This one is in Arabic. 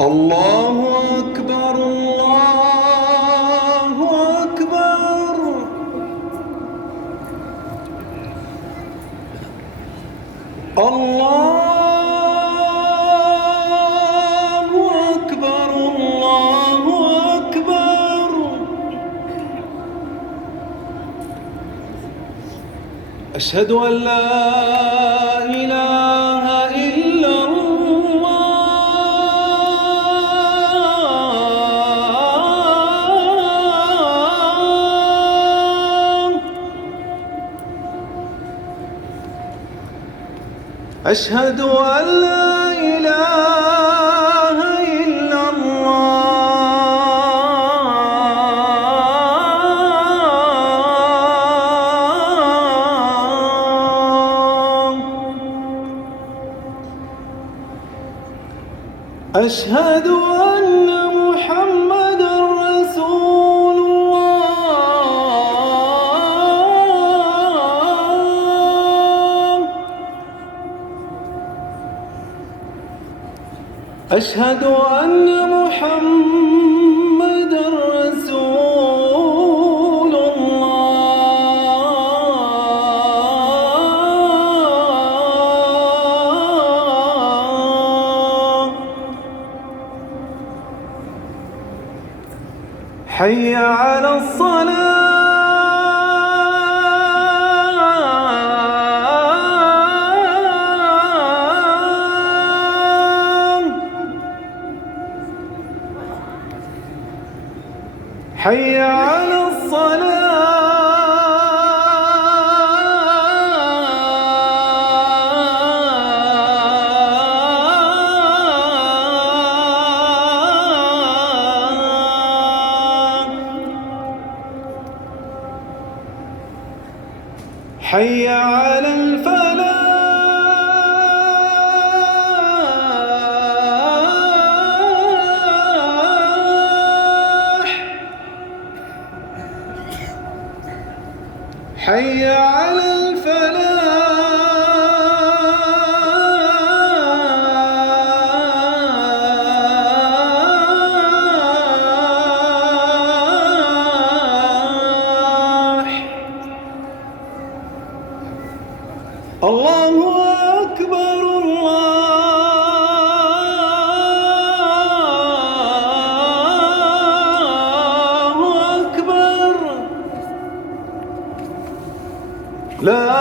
الله أكبر الله أكبر. الله أكبر الله أكبر. أشهد أن لا إله إلا الله. أشهد أن لا إله إلا الله. أشهد أن محمدًا رسول الله. أشهد أن محمدًا رسول الله. حي على الصلاة. حي على الصلاة. حي على الفلاح. حي على الفلاح. الله أكبر الله أكبر. لا